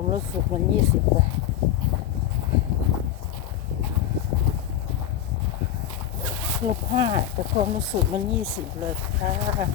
ความรู้สึกมันยี่สิบเลยลบห้าแต่ความรู้สึกมันยี่สิบเลยค่ะ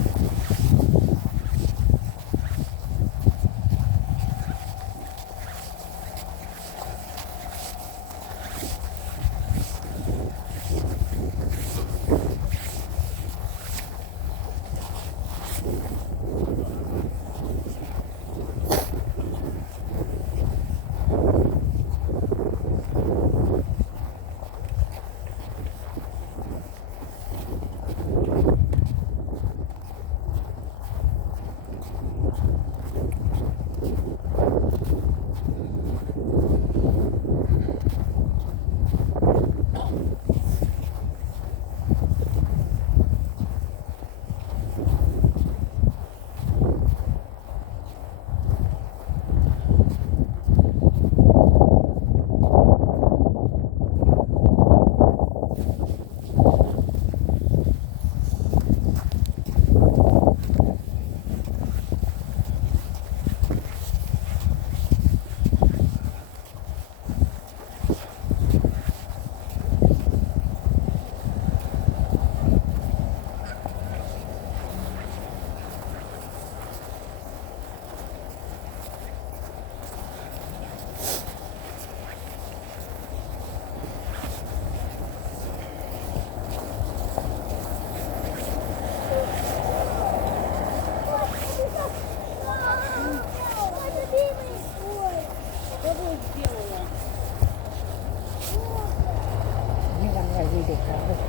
นี่วันอะไรมีเด็กแล้วเลย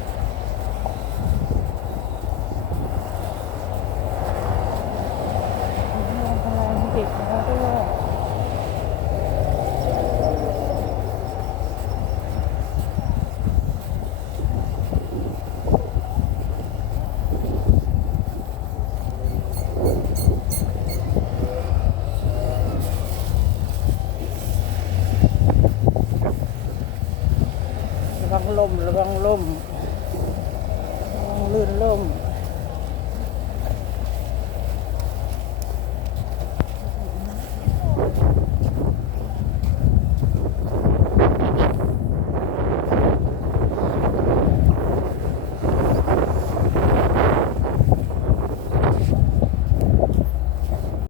นี่วันอะไรมีเด็กแล้วด้วย ระวั งลมระวังลมระวังลื่นลม